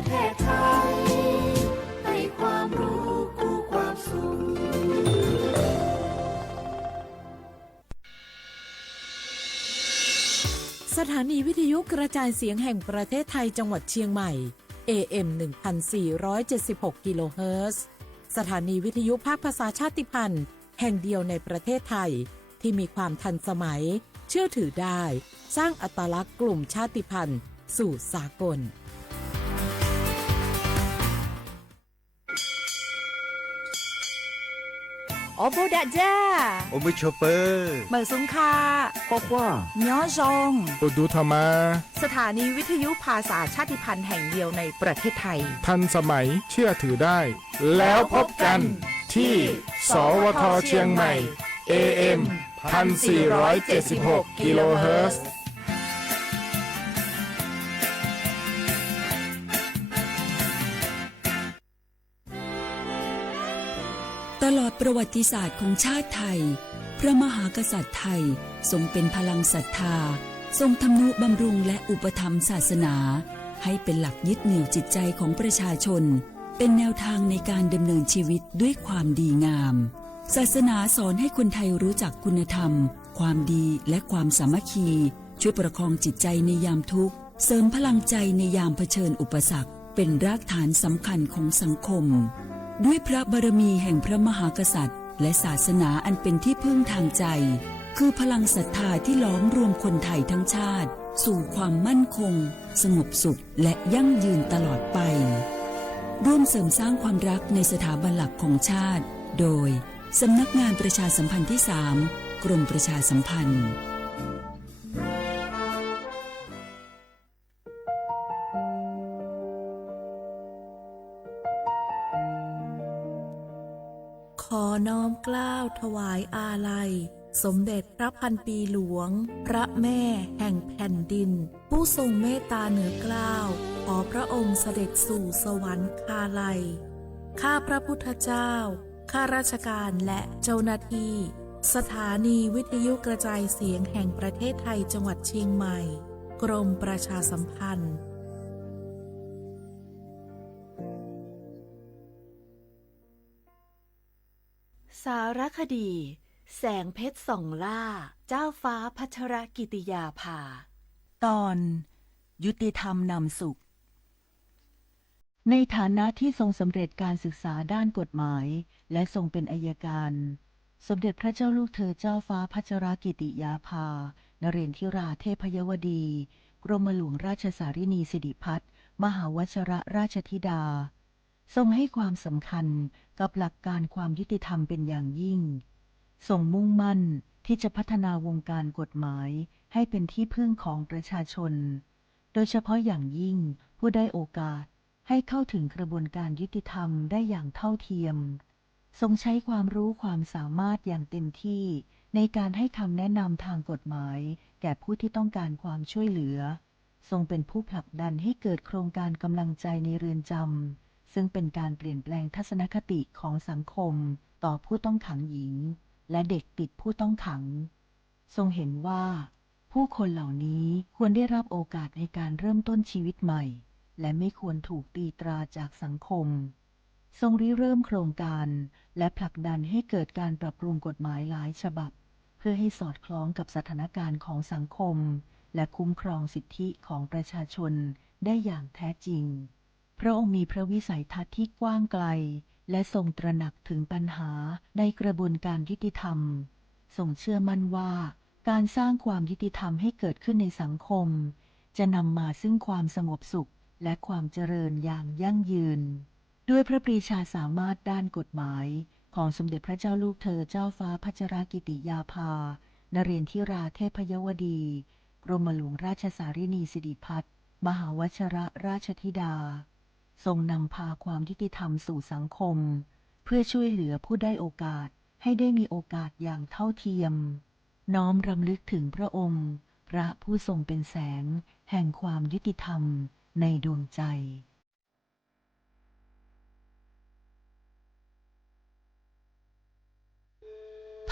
ประเทศไทยให้ความรู้คู่ความสุขสถานีวิทยุกระจายเสียงแห่งประเทศไทยจังหวัดเชียงใหม่ AM 1476 กิโลเฮิรตซ์สถานีวิทยุภาคภาษาชาติพันธุ์แห่งเดียวในประเทศไทยที่มีความทันสมัยเชื่อถือได้สร้างอัตลักษณ์กลุ่มชาติพันธุ์สู่สากลโอโบดะจ้าโอมิชเปอร์เมือสุงคาก็ว่าย้อจงอุดูธรรมาสถานีวิทยุภาษาชาติพันธุ์แห่งเดียวในประเทศไทยทันสมัยเชื่อถือได้แล้วพบกันที่สวทเชียงใหม่ AM 1476 กิโลเฮิรตซ์ตลอดประวัติศาสตร์ของชาติไทยพระมหากษัตริย์ไทยทรงเป็นพลังศรัทธาทรงทำนุบำรุงและอุปถัมภ์ศาสนาให้เป็นหลักยึดเหนี่ยวจิตใจของประชาชนเป็นแนวทางในการดำเนินชีวิตด้วยความดีงามศาสนาสอนให้คนไทยรู้จักคุณธรรมความดีและความสามัคคีช่วยประคองจิตใจในยามทุกข์เสริมพลังใจในยามเผชิญอุปสรรคเป็นรากฐานสำคัญของสังคมด้วยพระบารมีแห่งพระมหากษัตริย์และศาสนาอันเป็นที่พึ่งทางใจคือพลังศรัทธาที่ล้อมรวมคนไทยทั้งชาติสู่ความมั่นคงสงบสุขและยั่งยืนตลอดไปร่วมเสริมสร้างความรักในสถาบันหลักของชาติโดยสำนักงานประชาสัมพันธ์ที่ 3 กรมประชาสัมพันธ์ขอน้อมเกล้าถวายอาลัยสมเด็จพระพันปีหลวงพระแม่แห่งแผ่นดินผู้ทรงเมตตาเหนือเกล้าขอพระองค์เสด็จสู่สวรรคาลัยข้าพระพุทธเจ้าข้าราชการและเจ้าหน้าที่สถานีวิทยุกระจายเสียงแห่งประเทศไทยจังหวัดเชียงใหม่กรมประชาสัมพันธ์สารคดีแสงเพชรส่องล่าเจ้าฟ้าพัชรกิติยาภาตอนยุติธรรมนำสุขในฐานะที่ทรงสำเร็จการศึกษาด้านกฎหมายและทรงเป็นอัยการสมเด็จพระเจ้าลูกเธอเจ้าฟ้าพัชรกิติยาภานเรนทิราเทพยวดีกรมหลวงราชสารินีสิริพัฒน์มหาวชรราชธิดาทรงให้ความสำคัญกับหลักการความยุติธรรมเป็นอย่างยิ่งทรงมุ่งมั่นที่จะพัฒนาวงการกฎหมายให้เป็นที่พึ่งของประชาชนโดยเฉพาะอย่างยิ่งผู้ได้โอกาสให้เข้าถึงกระบวนการยุติธรรมได้อย่างเท่าเทียมทรงใช้ความรู้ความสามารถอย่างเต็มที่ในการให้คำแนะนำทางกฎหมายแก่ผู้ที่ต้องการความช่วยเหลือทรงเป็นผู้ผลักดันให้เกิดโครงการกำลังใจในเรือนจำซึ่งเป็นการเปลี่ยนแปลงทัศนคติของสังคมต่อผู้ต้องขังหญิงและเด็กติดผู้ต้องขังทรงเห็นว่าผู้คนเหล่านี้ควรได้รับโอกาสในการเริ่มต้นชีวิตใหม่และไม่ควรถูกตีตราจากสังคมทรงริเริ่มโครงการและผลักดันให้เกิดการปรับปรุงกฎหมายหลายฉบับเพื่อให้สอดคล้องกับสถานการณ์ของสังคมและคุ้มครองสิทธิของประชาชนได้อย่างแท้จริงพระองค์มีพระวิสัยทัศน์ที่กว้างไกลและทรงตระหนักถึงปัญหาในกระบวนการยุติธรรมทรงเชื่อมั่นว่าการสร้างความยุติธรรมให้เกิดขึ้นในสังคมจะนำมาซึ่งความสงบสุขและความเจริญอย่างยั่งยืนด้วยพระปรีชาสามารถด้านกฎหมายของสมเด็จพระเจ้าลูกเธอเจ้าฟ้าพัชรกิติยาภานเรนทิราเทพยวดีกรมหลวงราชสารินีสิริพัฒน์มหาวชรราชธิดาทรงนำพาความยุติธรรมสู่สังคมเพื่อช่วยเหลือผู้ได้โอกาสให้ได้มีโอกาสอย่างเท่าเทียมน้อมรำลึกถึงพระองค์พระผู้ทรงเป็นแสงแห่งความยุติธรรมในดวงใจ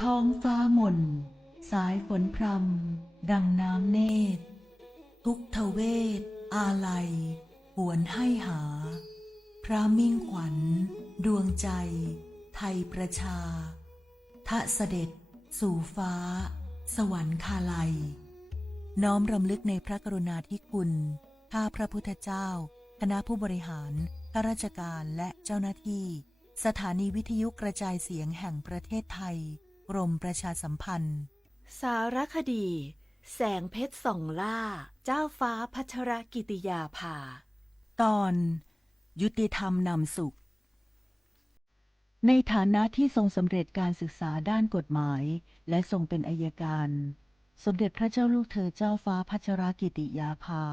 ท้องฟ้าหม่นสายฝนพรำดังน้ำเนตรทุกทเวทอาลัย วนให้หา พระมิ่งขวัญดวงใจ ไทยประชาทะเสด็จสู่ฟ้า สวรรคาลัย น้อมรำลึกในพระกรุณาธิคุณข้าพระพุทธเจ้าคณะผู้บริหารข้าราชการและเจ้าหน้าที่สถานีวิทยุกระจายเสียงแห่งประเทศไทยกรมประชาสัมพันธ์ สารคดี แสงเพชรส่องล่า เจ้าฟ้าพัชรกิติยาภา ตอนยุติธรรมนำสุขในฐานะที่ทรงสำเร็จการศึกษาด้านกฎหมายและทรงเป็นอัยการ สมเด็จพระเจ้าลูกเธอเจ้าฟ้าพัชรกิติยาภา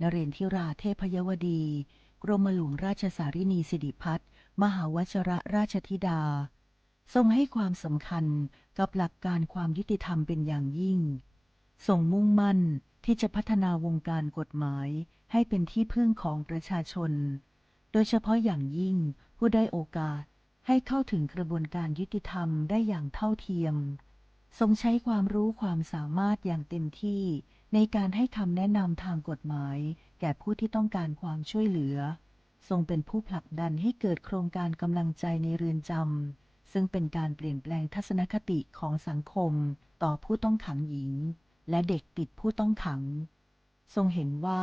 นเรนทิราเทพยวดี กรมหลวงราชสารินีสิริพัฒน์มหาวชิรราชธิดาทรงให้ความสำคัญกับหลักการความยุติธรรมเป็นอย่างยิ่งทรงมุ่งมั่นที่จะพัฒนาวงการกฎหมายให้เป็นที่พึ่งของประชาชนโดยเฉพาะอย่างยิ่งผู้ได้โอกาสให้เข้าถึงกระบวนการยุติธรรมได้อย่างเท่าเทียมทรงใช้ความรู้ความสามารถอย่างเต็มที่ในการให้คำแนะนำทางกฎหมายแก่ผู้ที่ต้องการความช่วยเหลือทรงเป็นผู้ผลักดันให้เกิดโครงการกำลังใจในเรือนจำซึ่งเป็นการเปลี่ยนแปลงทัศนคติของสังคมต่อผู้ต้องขังหญิงและเด็กติดผู้ต้องขังทรงเห็นว่า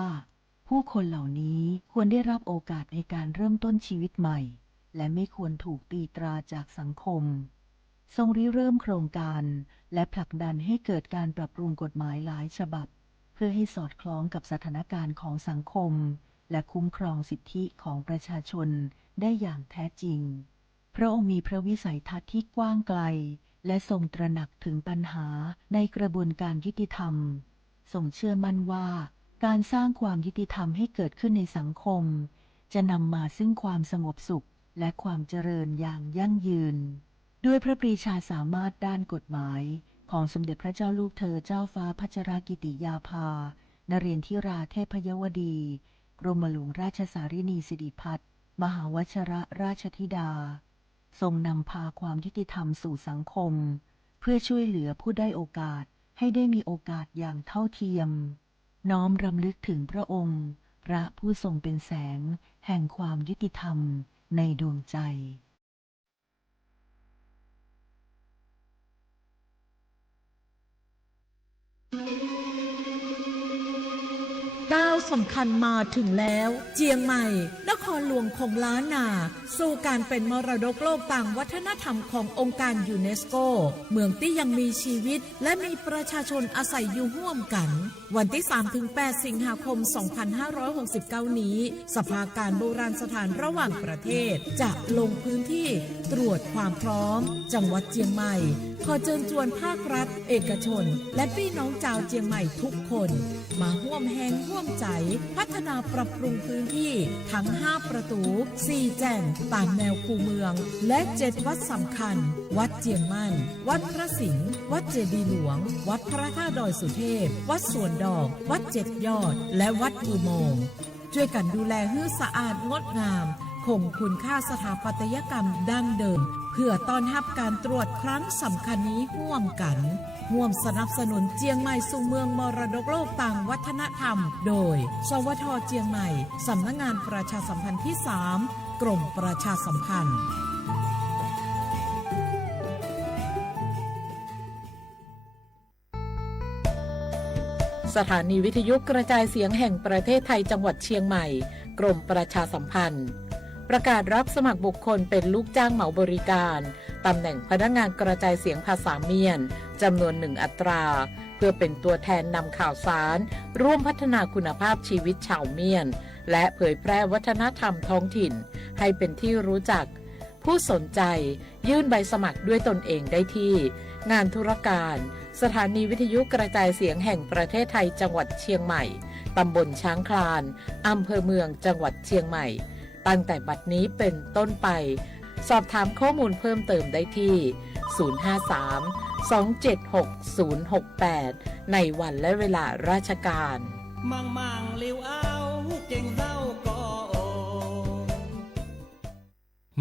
ผู้คนเหล่านี้ควรได้รับโอกาสในการเริ่มต้นชีวิตใหม่และไม่ควรถูกตีตราจากสังคมทรงริเริ่มโครงการและผลักดันให้เกิดการปรับปรุงกฎหมายหลายฉบับเพื่อให้สอดคล้องกับสถานการณ์ของสังคมและคุ้มครองสิทธิของประชาชนได้อย่างแท้จริงพระองค์มีพระวิสัยทัศน์ที่กว้างไกลและทรงตระหนักถึงปัญหาในกระบวนการยุติธรรมทรงเชื่อมั่นว่าการสร้างความยุติธรรมให้เกิดขึ้นในสังคมจะนำมาซึ่งความสงบสุขและความเจริญอย่างยั่งยืนด้วยพระปรีชาสามารถด้านกฎหมายของสมเด็จพระเจ้าลูกเธอเจ้าฟ้าพัชรกิติยาภานเรนทิราเทพยวดีกรมหลวงราชสารินีสิริพัฒน์มหาวชิรราชธิดาทรงนำพาความยุติธรรมสู่สังคมเพื่อช่วยเหลือผู้ได้โอกาสให้ได้มีโอกาสอย่างเท่าเทียมน้อมรำลึกถึงพระองค์พระผู้ทรงเป็นแสงแห่งความยุติธรรมในดวงใจก้าวสำคัญมาถึงแล้วเจียงใหม่นครหลวงของล้านนาสู่การเป็นมรดกโลกต่างวัฒนธรรมขององค์การยูเนสโกเมืองที่ยังมีชีวิตและมีประชาชนอาศัยอยู่ร่วมกันวันที่ 3-8 สิงหาคม 2569 นี้สภาการโบราณสถานระหว่างประเทศจะลงพื้นที่ตรวจความพร้อมจังหวัดเจียงใหม่ขอเชิญชวนภาครัฐเอกชนและพี่น้องชาวเจียงใหม่ทุกคนมาร่วมแรงร่วมใจพัฒนาปรับปรุงพื้นที่ทั้ง5ประตู4แจ่งตามแนวคูเมืองและ7วัดสำคัญวัดเจียงมั่นวัดพระสิงห์วัดเจดีย์หลวงวัดพระธาตุดอยสุเทพวัดสวนดอกวัด7ยอดและวัดอุโมงค์ช่วยกันดูแลให้สะอาดงดงามคงคุณค่าสถาปัตยกรรมดั้งเดิมเพื่อต้อนรับการตรวจครั้งสำคัญนี้ร่วมกันร่วมสนับสนุนเจียงใหม่สู่เมืองมรดกโลกต่างวัฒนธรรมโดยสวท.เจียงใหม่สำนักงานประชาสัมพันธ์ที่ 3 กรมประชาสัมพันธ์สถานีวิทยุกระจายเสียงแห่งประเทศไทยจังหวัดเชียงใหม่กรมประชาสัมพันธ์ประกาศรับสมัครบุคคลเป็นลูกจ้างเหมาบริการตำแหน่งพนักงานกระจายเสียงภาษาเมียนจำนวน1อัตราเพื่อเป็นตัวแทนนำข่าวสารร่วมพัฒนาคุณภาพชีวิตชาวเมียนและเผยแพร่วัฒนธรรมท้องถิ่นให้เป็นที่รู้จักผู้สนใจยื่นใบสมัครด้วยตนเองได้ที่งานธุรการสถานีวิทยุกระจายเสียงแห่งประเทศไทยจังหวัดเชียงใหม่ตำบลช้างคลานอำเภอเมืองจังหวัดเชียงใหม่ตั้งแต่บัดนี้เป็นต้นไปสอบถามข้อมูลเพิ่มเติมได้ที่053-276-068ในวันและเวลาราชการมังลิวเอาเก่งเศร้าก็โอ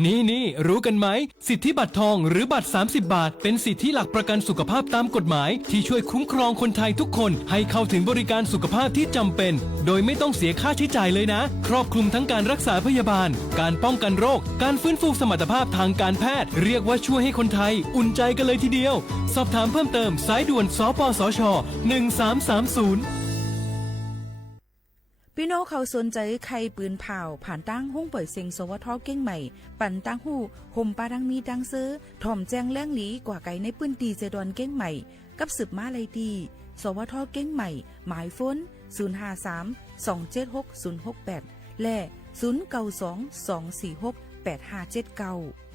นี่รู้กันไหมสิทธิบัตรทองหรือบัตร 30 บาท เป็นสิทธิหลักประกันสุขภาพตามกฎหมายที่ช่วยคุ้มครองคนไทยทุกคนให้เข้าถึงบริการสุขภาพที่จำเป็น โดยไม่ต้องเสียค่าใช้จ่ายเลยนะ ครอบคลุมทั้งการรักษาพยาบาล การป้องกันโรค การฟื้นฟูสมรรถภาพทางการแพทย์ เรียกว่าช่วยให้คนไทยอุ่นใจกันเลยทีเดียว สอบถามเพิ่มเติมสายด่วนสปสช1330พี่น้องเขาสนใจใครปืนเผาผ่านตั้งห้องปล่อยเซ็งสวทเก้งใหม่ปั่นตั้งหูห่มปาดังมีดังซื้อถ่อมแจ้งแล้งหลีกว่าไก่ในปื้นตีเจดอนเก้งใหม่กับสืบมาเลยดีสวทเก้งใหม่หมายฟ้น053-276-068และ0922468579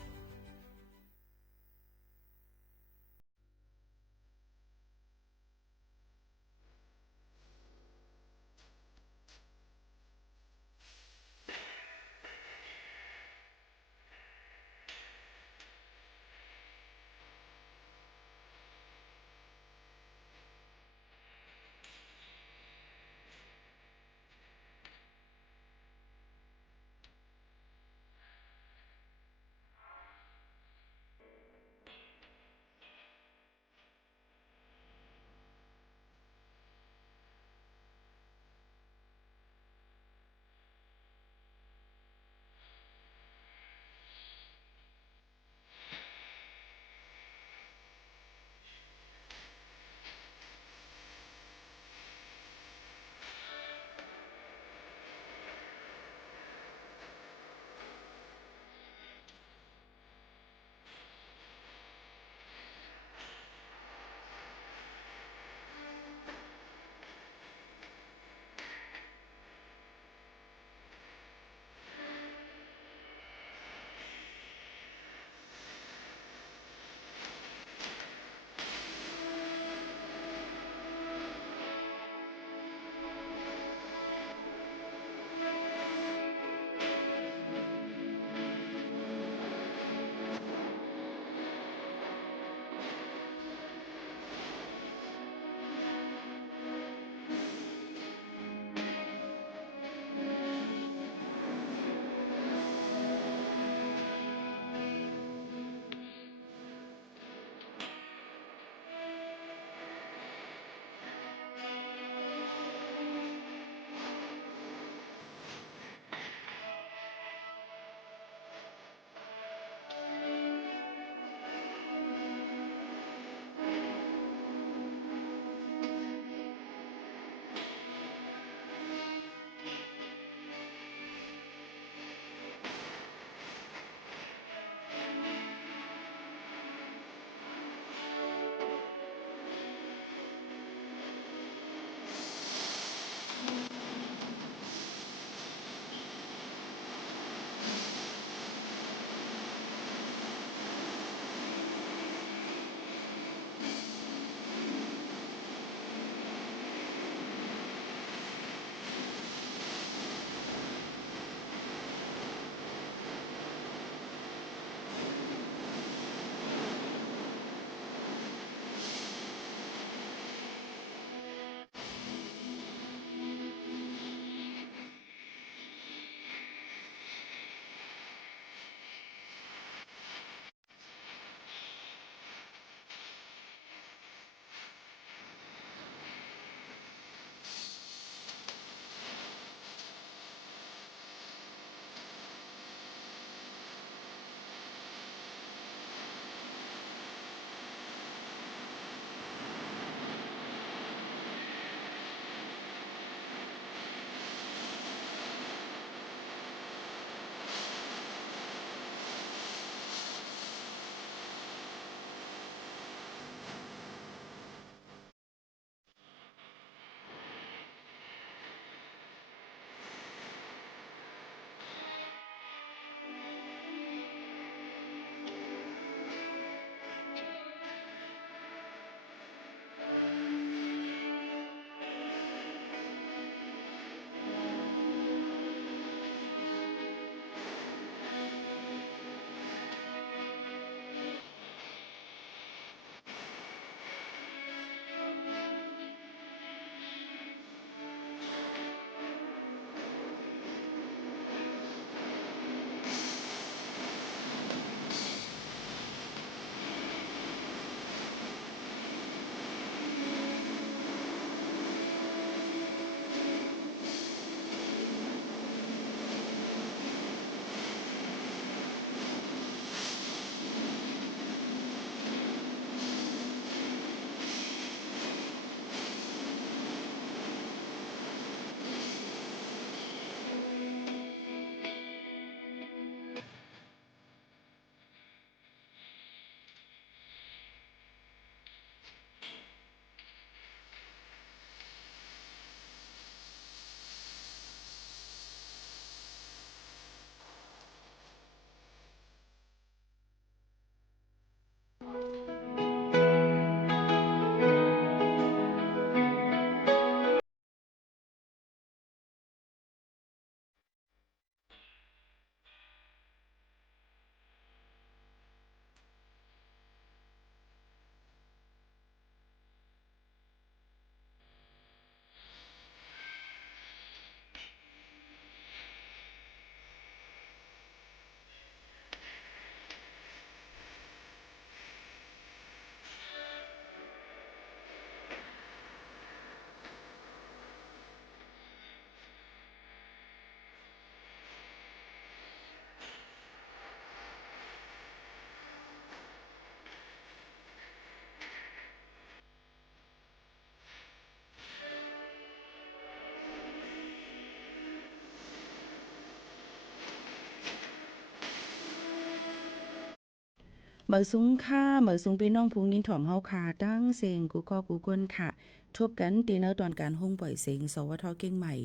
เหมอสูงค่าเหมอสูงพี่น้องพุงยินถ่อมเฮาค่ะตั้งเสียงกูก็กูก้นค่ะทบกันตีเนอตอนการห้องปล่อยเสียงสวทเก่งใหม่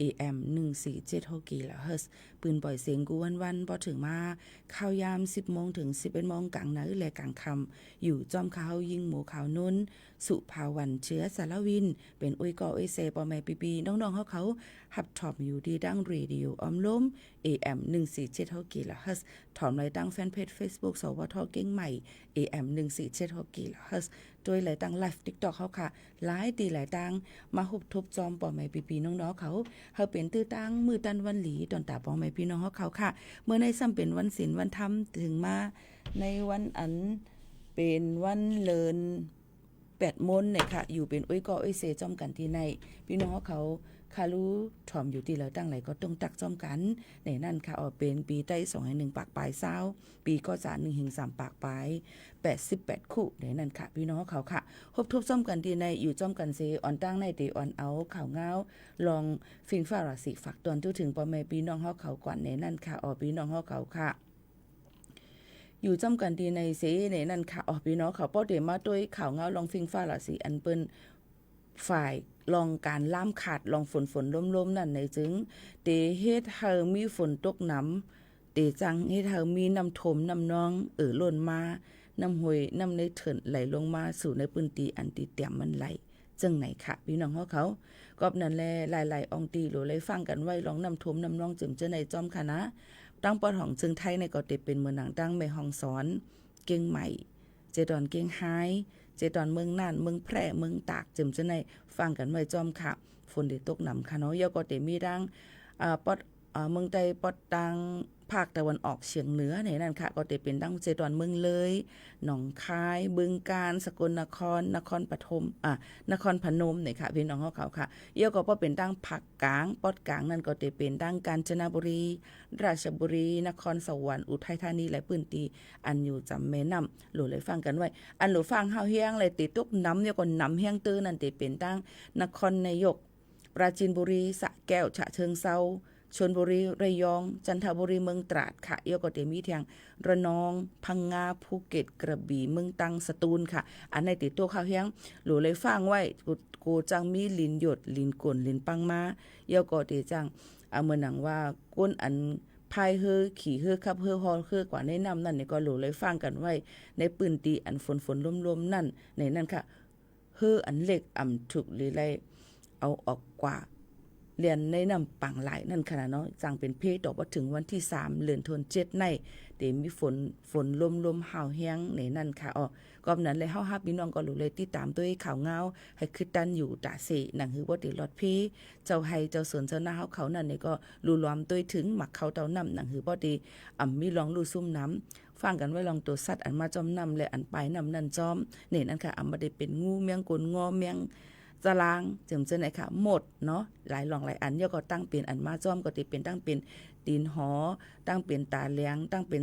AM 1476กิโลเฮิรตซ์ปืนปล่อยเสียงกูวันๆพอถึงมาข่าวยาม 10 โมงถึง 11 โมงกลางนาและกลางค่ำอยู่จอมข่าวยิงหมูข่าวนุ่นสุภาวันเชื้อสารวินเป็นอุ้ยกออุ้ยเซปอแม่ปีๆน้องๆเขาหับถอมอยู่ดีดังเรดิโอออมล้ม AM 1476กิโลเฮิรตซ์ถอมเลยตั้งแฟนเพจ Facebook สวทเก่งใหม่ AM 1476กิโลเฮิรตซ์ด้วยเลยตั้งไลฟ์ TikTok เขาค่ะหลายตีหลายตั้งมาหุบทบจอมปอแม่ปีๆน้องๆเขาเป็นตื้อตั้งมือตันวันหลีตอนตาปอแม่พี่น้องเขาค่ะเมื่อในซ้ำเป็นวันศีลวันธรรมถึงมาในวันอันเป็นวันเลิน8 มนเนี่ยค่ะอยู่เป็นอ้อยกออ้อยเซจอมกันที่ในพี่น้องเขาคารู้ถ่อมอยู่ที่แล้วตั้งไหลก็ต้องตักจอมกันในนั่นค่ะออกเป็นปีใต้2-1ปากปลายเศร้าปีก็จะ1-3ปากปลาย88คู่ในนั่นค่ะพี่น้องเขาค่ะพบทบจอมกันที่ในอยู่จอมกันเซออนตั้งในตีออนเอาข่าวเงาลองฟิงฟ้าราศีฝากตอนทุถึงปอแม่พี่น้องเขาก่อนในนั่นค่ะออกพี่น้องเขาค่ะอยู่จำกันดีในเสในนั่นค่ะออกพี่น้องเขาป้อเดมาด้วยข่าวเงาลองฟิงฟ้าราศีอันเปิ้นฝ่ายลองการล่ามขาดลองฝนล้มๆนั่นในจึงเตเฮ็ดเฮามีฝนตกน้ำเตจังเฮ็ดเฮามีน้ำถมน้ำนองล้นมาน้ำห้วยน้ำในเถินไหลลงมาสู่ในพื้นที่อันติเตียมมันไหลจังไหนค่ะพี่น้องเขาก็นั่นแลหลายๆองตีหรือเลยฟังกันไว้ลองน้ำถมน้ำนองจึงจะในจอมค่ะนะตั้งปอดของจึงไทยในก็เตเป็นเมืองหนังตั้งแม่ห้องสอนเก่งใหม่เจดอนเก่งไฮเจดอนเมืองน่านเมืองแพร่เมืองตากจึงจะในฟังกันไว้จอมค่ะฝนได้ตกหนำค่ะเนาะยอก็เตมีดังปอดเมืองใต้ปอดตังภาคตะวันออกเฉียงเหนือในนั่นค่ะก็จะเป็นดังเจดอนเมืองเลยหนองคายบึงกาฬสกลนครนครปฐมนครพนมเนี่ยค่ะพี่น้องเขาค่ะเยอะก็พอเป็นดังภาคกลางปอดกลางนั่นก็จะเป็นดังกาญจนบุรีราชบุรีนครสวรรค์อุทัยธานีและพื้นที่อันอยู่จำแม่น้ำหลู่เลยฟังกันไว้อันหลู่ฟังเฮาเฮียงเลยติดตุกน้ำเนี่ยก็น้ำเฮียงตื้อนั่นจะเป็นดังนครนายกปราจีนบุรีสระแก้วฉะเชิงเทราชลบุรีระยองจันทบุรีเมืองตราดค่ะยก็จะมีทางระนองพังงาภูเก็ตกระบี่เมืองตรังสตูลค่ะอันในติดตัวข้าวเฮียงหลูเลยฟังไว้กูจังมีลินหยดลินกลลินปังมายก็จะจังเมื่อหนังว่าก้นอันพายเฮอขี่เฮอขับเฮอฮอเฮอกว่าในน้ำนั่นนี่ก็หลูเลยฟังกันไว้ในปืนตีอันฝนลมๆนั่นในนั่นค่ะเฮออันเล็กอ่ำถูกหรือไรเอาออกกว่าเรียนในนำปังหลายนั่นขนาดเนาะจังเป็นเพศดอกว่าถึงวันที่3เดือนธันวาคมในเดี๋ยวมีฝนลมห่าวแห้งในนั่นค่ะก็นั้นเลยเฮาฮับพี่น้องก็รู้เลยติดตามด้วยข่าวเงาให้คือตันอยู่ตาเสหนังหือบ่ได้ลอดเพเจ้าให้เจ้าสวนเจ้าหน้าเขานั่นนี่ก็รู้ล้อมด้วยถึงหมักเขาเต้าน้ำหนังหือบ่ได้มีลองรู้ซุ่มน้ำฟังกันไว้ลองตัวสัตว์อันมาจอมน้ำและอันปลายน้ำนั่นจอมนี่นั่นค่ะบ่ได้เป็นงูเมียงกลงอเมียงจลางจึงจะไหนค่ะหมดเนาะหลายหลองหลายอันย่อก็ตั้งเป็นอันมาจ้อมก็ติเป็นตั้งเป็นตีนหอตั้งเป็นตาเลี้ยงตั้งเป็น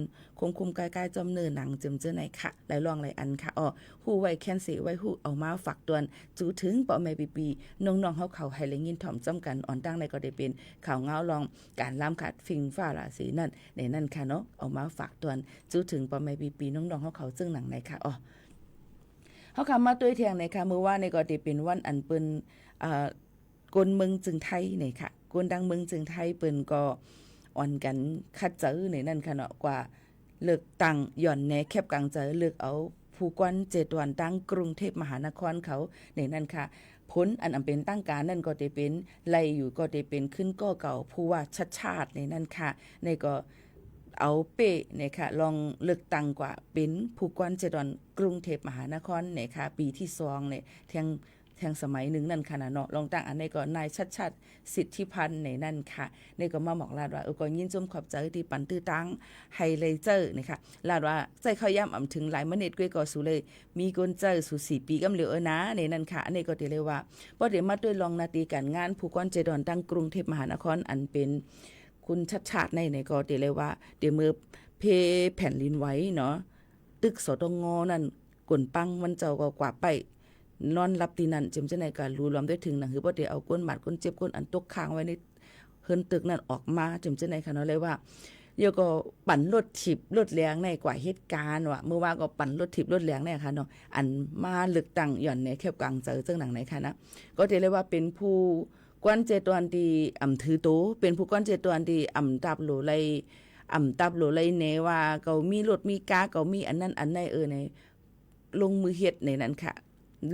คุมใกล้ๆจอมเนื้อหนังจึงจะไหนค่ะหลายหลองหลายอันค่ะฮู้ไว้แค้นสิไว้ฮู้เอามาฝากตวนจูถึงปอแม่ปีน้องๆเขาให้เลยยินถ่อมจ้อมกันอ่อนตั้งในก็ได้เป็นข่าวเงาลองการล้ำขาดฟิงฟ้าราศีนั่นในนั่นค่ะเนาะเอามาฝากตวนจูถึงปอแม่ปีน้องๆเขาซึ่งหนังไหนค่ะเขาคำมาด้วยเทียงในค่ะเมื่อว่าในก็ได้เป็นวันอันเปิ้นกลเมืองจึงไทยนี่ค่ะกลดังเมืองจึงไทยเปิ้นก็อ่อนกันคัดเจอในนั่นค่ะเนาะกว่าเลือกตั้งย่อนแหนแคบกลางเจอเลือกเอาผู้กวน7วันตั้งกรุงเทพมหานครเขาในนั่นค่ะผลอันเป็นตั้งการนั่นก็ได้เป็นไล่อยู่ก็ได้เป็นขึ้นก็เก่าผู้ว่าชัดชาติในนั่นค่ะในก็เอาเป้เนี่ยค่ะลองเลือกตั้งกว่าเป็นผู้กวน7วันกรุงเทพมหานครเนี่ยค่ะปีที่2เนี่ยแทงสมัยหนึ่งนั่นค่ะนะเนาะลองตั้งอันนี้ก็นายชัดสิทธิพันธ์ในนั่นค่ะนี่ก็มาบอกลาดว่าก็ยินจมขอบใจที่ปันตื้อตังไฮไลเจอร์นี่ค่ะลาดว่าใจเขาย่ำอ่ำถึงหลายมเน็ตก้วยก็สู่เลยมีกนเจอสู่4ปีกำเหลือนะในนั่นค่ะอันนี้ก็เรียกว่าบ่ได้มาด้วยลองนาทีการงานผู้กวนเจดอนตั้งกรุงเทพมหานครอันเป็นคุณชัดชาติในก็เรียกว่าเดี๋ยวมือเพแผ่นลินไว้เนาะตึกสตงนั่นกลปังมันเจ้าก็กว่าไปนอนรับตีนั่นจึงจะในการรู้รวมได้ถึงหนังคือบ่ได้เอาก้นบาดก้นเจ็บก้นอันตกค้างไว้ในเฮินตึกนั่นออกมาจึงจะในค่ะเนาะเลยว่า เดี๋ยวก็ปั่นรถถิบรถแรงในกว่าเหตุการณ์ว่ะเมื่อว่าก็ปั่นรถถิบรถแรงเนี่ยค่ะเนาะอันมาเลือกตั้งหย่อนในแคบกลางเจอเจ้าหนังไหนค่ะนะก็จะเรียกว่าเป็นผู้กวนเจตวนดีถือโตเป็นผู้กวนเจตวนดีตับโหลไลตับโหลไลเนว่าเขามีรถมีกาเขามีอันนั้นอันในในลงมือเฮ็ดในนั้นค่ะ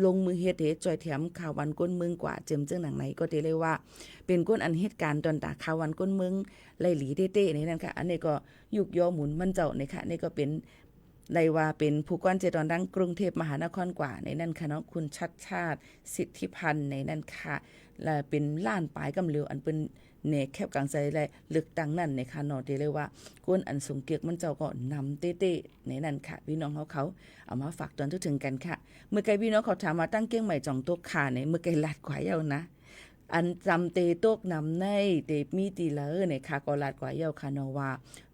ลงมือเฮ็ดจอยแถมข่าววันก้นเมืองกว่าเจิมเจ้าหนังไหนก็ได้เลยว่าเป็นก้นอันเหตุการณ์ตอนตาข่าววันก้นเมืองไล่หลีเต้ๆในนั้นค่ะอันนี้ก็ยุกย่อหมุนมันเจ้าในค่ะนี่ก็เป็นไล่ว่าเป็นผู้กวนเจตอนดังกรุงเทพมหานครกว่าในนั้นค่ะเนาะคุณชัดชาติสิทธิพันธ์ในนั้นค่ะและเป็นล้านปลายกำเหลวอันเป็นเนแคบกลางใจและลึกดังนั่นในค่ะเนาะได้เลยว่าก้นอันสงเกียกมันเจ้าก็นำเต้ๆในนั้นค่ะพี่น้องเขาเอามาฝากตอนทุกถึงกันค่ะเมื่อไกพี่น้องเขาถามมาตั้งเกี้ยงใหม่จ่องตกขาในเมื่อไกลาดกว่าเยานะอันจำเตตกนำในเตมีตีเลอในค่ะก็ลาดกว่าเยาค่ะเนาะว่า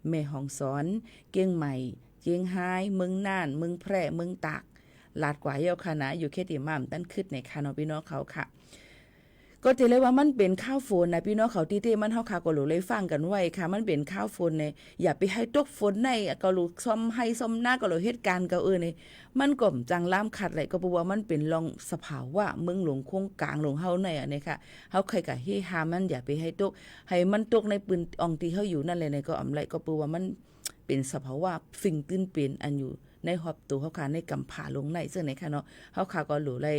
แม่ห้องสอนเกี้ยงใหม่เจียงไฮ้เมืองน่านเมืองแพร่เมืองตากลาดกว่าเยาค่ะนะอยู่เขตติม่ามตั้นขึ้นในค่ะเนาะพี่น้องเขาค่ะก็จะเลยว่ามันเป็นข้าวฝนนะพี่น้องเขาที่มันเฮาค่ะก็รู้เลยฟังกันไว้ค่ะมันเป็นข้าวฝนเนี่ยอย่าไปให้ตกฝนในก็รู้ซ่อมให้ซ่อมหน้าก็รู้เหตุการณ์ก็นี่มันก็จังล้ามขัดไหลก็บ่ว่ามันเป็นรองสภาวะเมืองหลวงโคงกลางหลวงเฮาในอันนี้ค่ะเฮาใครก็เฮหามันอย่าไปให้ตกให้มันตกในปืนอองที่เฮาอยู่นั่นเลยในก็อำไรก็บ่ว่ามันเป็นสภาวะสิ่งตื่นเป็นอันอยู่ในหอบตัวเฮาค่ะในกำผาลงในซึ่งไหนค่ะเนาะเฮาค่ะก็รู้เลย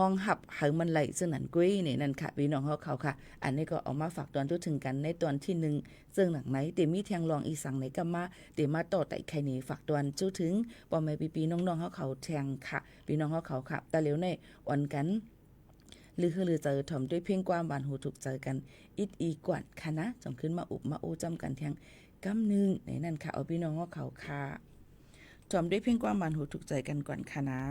ห้องหับให้มันไหลซึ่งนั้นกุ้ยนี่นั่นค่ะพี่น้องเขาค่ะอันนี้ก็เอามาฝากตอนทุกถึงกันในตอนที่1ซึ่งหนังไหนเตมีแทงรองอีสังไหนก็มาเตมาต่อไต่ไข่นี่ฝากตอนจุถึงปอแม่ปีน้องๆเขาแทงค่ะพี่น้องเขาค่ะแต่เหลียวในอ่อนกันหรือเจอถ่อมด้วยเพียงความบานหูถูกเจอกันอิดอีกว่าค่ะนะจงขึ้นมาอุบมาโอจำกันแทงกำนึงในนั่นค่ะเอาพี่น้องเขาค่ะถ่อมด้วยเพียงความบานหูถูกใจกันก่อนค่ะนะ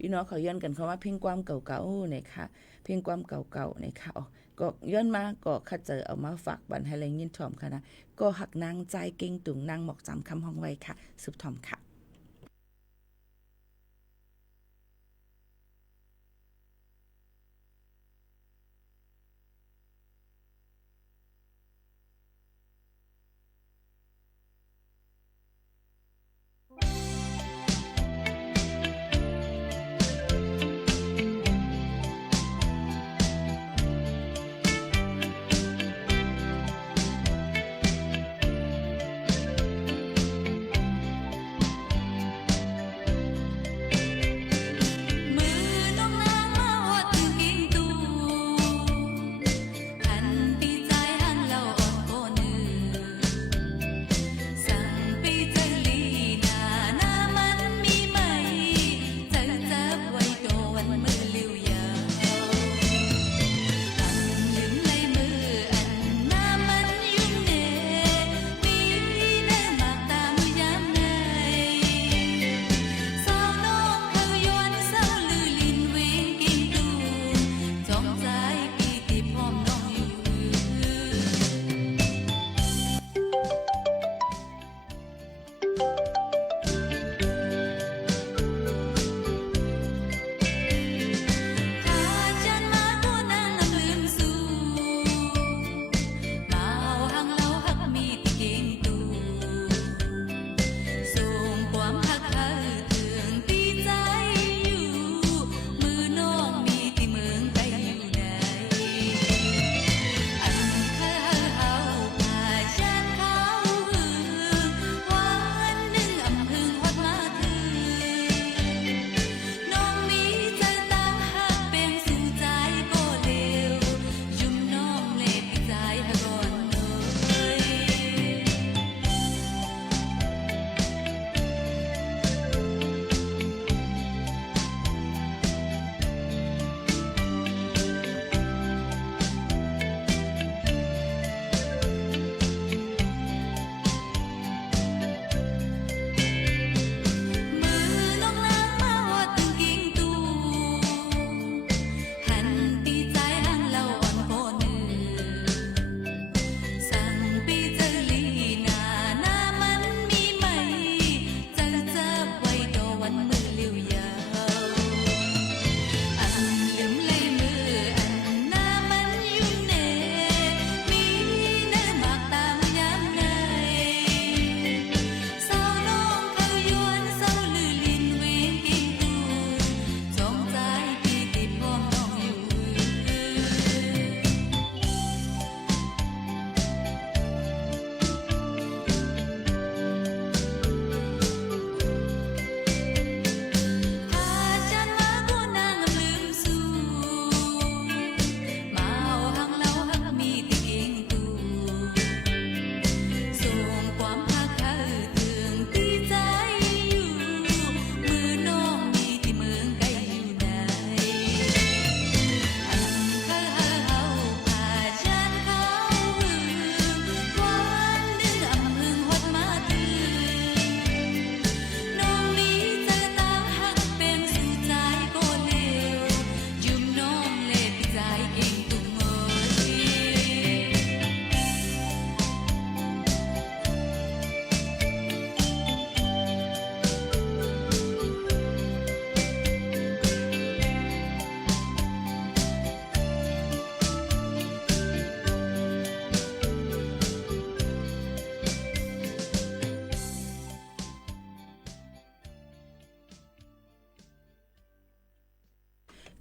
พี่น้องเขาย้อนกันเขาว่าเพ่งความเก่าๆเนี่ยค่ะเพ่งความเก่าๆเนี่ยค่ะก็ย้อนมาก็คัดเจอเอามาฝากบันให้แรงยินถ่อมค่ะนะก็หักนางใจเก่งตุงนางหมอกจำคำห้องไว้ค่ะสุบถ่อมค่ะ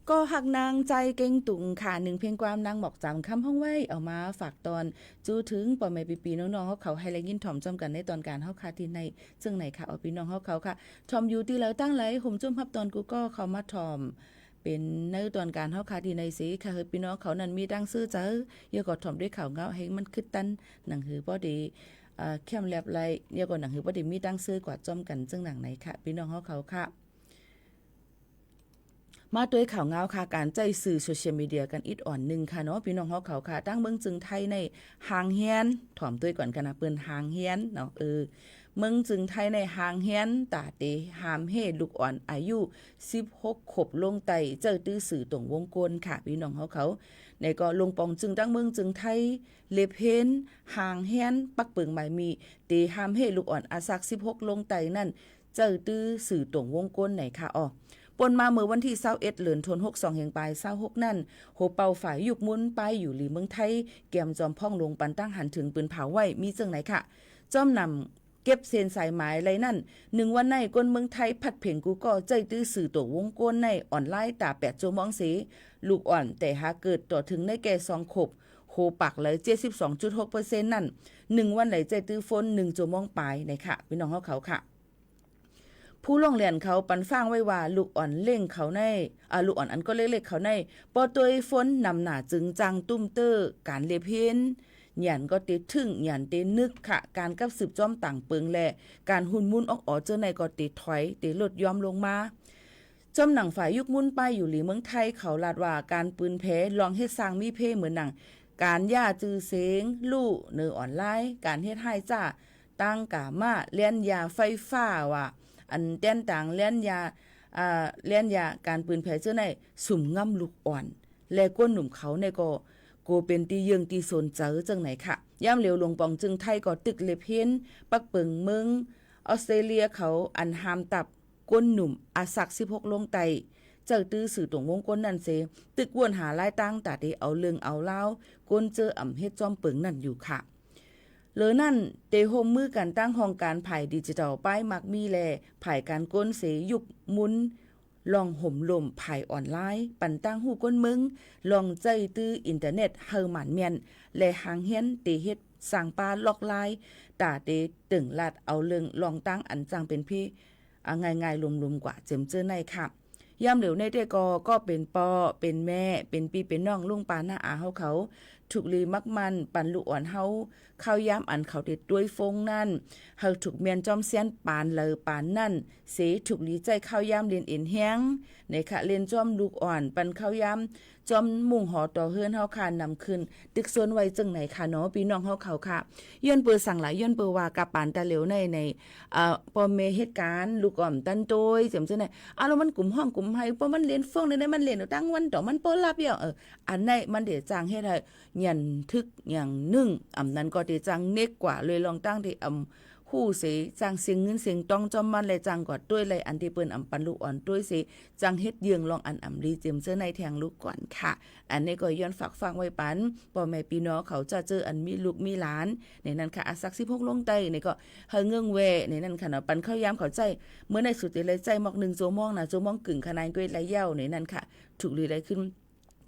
ก็หักนางใจเก่งตุงค่ะหนึ่งเพลงความนางบอกจำคำห้องไว้เอามาฝากตอนจูถึงป่อแม่ปีๆน้องๆเขาให้แลยินถ่อมจอมกันในตอนการเฮาค่ะที่ในซึ่งไหนค่ะเอาพี่น้องเขาค่ะถ่อมอยู่ที่แล้วตั้งไหลห่มจุ่มฮับตอนกูก็เข้ามาถ่อมเป็นในตอนการเฮาค่ะที่ในสิค่ะเฮาพี่น้องเขานั้นมีดังซื้อเจอเยอะก็ถ่อมด้วยข่าวเงาให้มันคึดตันหนังหือบ่ดีเข้มแลบไหลเยอะก็หนังหือบ่ได้มีดังซื้อกว่าจอมกันซึ่งหนังไหนค่ะพี่น้องเขาค่ะมาด้วยข่าวเงาค่ะการใจสื่อโซเชียลมีเดียกันอิดอ่อนหนึ่งค่ะเนาะพี่น้องเขาค่ะตั้งเมืองจึงไทยในหางเฮียนถ่อมด้วยก่อนกันนะเปิ้นหางเฮียนเนาะเมืองจึงไทยในหางเฮียนตาเตหามเฮลูกอ่อนอายุ16ขบลงไตเจอตื้อสื่อตรงวงกลค่ะพี่น้องเขาในก็ลงปองจึงตั้งเมืองจึงไทยเลเพนหางเฮียนปักเปิงหมายมีเตหามเฮลูกอ่อนอาซัก16ลงไตนั่นเจอตื้อสื่อตรงวงกลไหนค่ะปนมาเมื่อวันที่21เดือนธันวาคม62แห่งปลาย26นั่นโหเป่าฝ่ายยุกมุนไปอยู่หลีเมืองไทยแก้มจอมพ่องลงปันตั้งหันถึงปืนเผาไว้มีจังไหนค่ะจอมนำเก็บเส้นสายหมายไรนั่น1วันในก้นเมืองไทยพัดเพ่งกูก็ใจตื้อสื่อตัววงกลในออนไลน์ตา8ชั่วโมงสีลูกอ่อนแต่หาเกิดต่อถึงในแก่2ขบโหปักเลย 72.6% นั่น1วันไหลใจตื้อฝน1ชั่วโมงปลายในค่ะพี่น้องเขาค่ะผู้ลงเรียนเขาปันฟังไว้ว่าลูกอ่อนเล่งเขาในลูกอ่อนอันก็เล็กๆเขาในปอตัวฝนนำหน้าจึงจังตุ้มเตอร์การเลเพนหยันก็ติดถึงหยันเตนึกค่ะการกับสืบจ้อมต่างเปิงแลการหุ่นมุนออกเจอในก็ติดถอยติลดยอมลงมาจอมหนังฝ่ายยุกมุนไปอยู่หลีเมืองไทยเขาลาดว่าการปืนแพ้ลองเฮ็ดสร้างมีเพเหมือนหนังการย่าจือเสงลู่เนอออนไลน์การเฮ็ดให้จ้าตั้งกามาเลียนยาไฟฟ้าว่าอันแต้นต่างเลี้ยนยาการปืนแผลเจ้าในสุ่มง่ำลูกอ่อนและก้นหนุ่มเขาในก็โกเป็นตีเยืองตีโซนเจอจังไหนค่ะย่ำเหลียวลงปองจึงไทยก็ตึกเลเพนปักเปิงเมืองออสเตรเลียเขาอันหามตับก้นหนุ่มอาศัก16ลงไตเจอตื้อสื่อตรงวงก้นนั่นเสตึกวนหาลายตั้งแต่ได้เอาเรื่องเอาเล่าก้นเจออ่ำเฮ็ดจอมเปิงนั่นอยู่ค่ะเหลือนั่นเตโฮมมือกันตั้งห้องการไผ่ดิจิทัลป้ายมักมีแลไผ่การก้นเสยุกมุนลองห่มลมไผ่ออนไลน์ปันตั้งหูก้นมึงลองใจตื้ออินเทอร์เน็ตเฮอหมันเมียนและหางเฮียนเตเฮ็ดสั่งปลาลอกลายตาเตตึงลาดเอาเรื่องลองตั้งอันจังเป็นพี่ง่ายๆลุมๆกว่าเจิมเจอในค่ะย่ำเหลวในเตก็เป็นปอเป็นแม่เป็นปีเป็นน้องลุงปาหน้าอาเขาถูกลีมักมันปันลูกอ่อนเฮาเข้าย้ำอันเขาติดด้วยฟงนั่นเฮาถูกเมียนจอมเสียนปานเลอปานนั่นเสถูกลีใจเข้าย้ำเรียนเอ็นแห้งในค่ะเรียนจอมลูกอ่อนปันเข้าย้ำจอมมุ่งหอต่อเฮือนเฮาคานำขึ้นตึกส่วนไว้จังไหนค่ะเนาะพี่น้องเฮาเขาค่ะย้อนเปิดสั่งหลายย้อนเปิดว่ากับปานตาเหลวในปอเมเหตุการณ์ลูกอ่อมตันโตยจำจังไหนแล้วมันกลุ่มห้องกลุ่มไห้เพราะมันเรียนฟงได้มันเรียนตั้งวันต่อมันโปรับอันไหนมันเดี๋ยวจางเฮ็ดให้ยันทึกอย่างนึ่งนั้นก็ที่จังเน็กกว่าเลยลองตั้งที่หู้เสจังเสียงเงินเสียงต้องจอมมันเลยจังกอดด้วยเลยอันที่เปิ้นปันลูกอ่อนด้วยเสจังเฮ็ดเยืองลองอันรีเจมเจอในแทงลูกก่อนค่ะอันนี้ก็ย้อนฝากฟังไว้ปันพ่อแม่พี่น้องเขาจะเจออันมีลูกมีหลานในนั้นค่ะอาศัก16ลงไตนี่ก็เฮาเงื้องแวในนั้นค่ะเนาะปันเข้ายามเขาใจเมื่อในสุดเลยใจมอก1ชั่วโมงนะชั่วโมงกึ่งขนาดก้วยไหลเย้าในนั้นค่ะถูกลีได้ขึ้น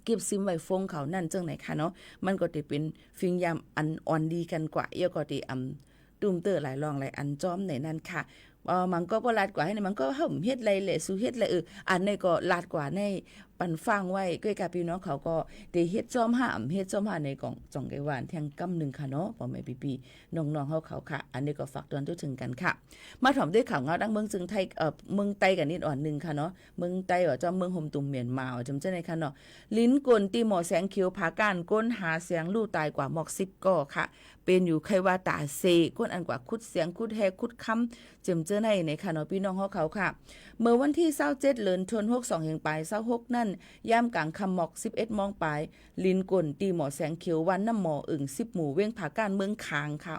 เก็บซิมไว้ฟงเขานั่นจังไหนค่ะเนาะมันก็จะเป็นฟิงยามอันอ่อนดีกันกว่าเยอะก็ที่ตุ้มเตอร์หลายรองหลายอันจอมในนั้นค่ะมันก็บ่ลาดกว่าให้มันก็เฮ็ดไรแหละสู่เฮ็ดไรอันนี้ก็ลาดกว่าในปันฟังไว้ก้อยกับพี่น้องเขาก็ได้เฮ็ดจอมเฮ็ดจอมในกล่องจ่องไกหวานแทงกำนึงค่ะเนาะพ่อแม่พี่ๆน้องๆเขาค่ะอันนี้ก็ฝากตอนถึงกันค่ะมาถอมด้วยข่าวเงาดังเมืองจึงไทยเมืองไต้กันนิดอ่อนนึงค่ะเนาะเมืองไต้ว่าจอมเมืองห่มตุ่มเมียนมาจำจังได๋ค่ะเนาะลิ้นกลตีหมอแสงเขียวผาก้านก้นหาเสียงลู่ตายกว่าหมอก10ก่อค่ะเป็นอยู่ใครว่าตาเซก้นอันกว่าคุดเสียงคุดแฮคุดคำจำเจอในค่ะเนาะพี่น้องเขาค่ะเมื่อวันที่27เดือนธันวาคม2แห่งปลาย26นั่นย่ามกลางคำหมอก11โมงปลายลินกลตีหมอแสงเขียววันน้ำหมอ10หมู่เว้งผาก้านเมืองคางค่ะ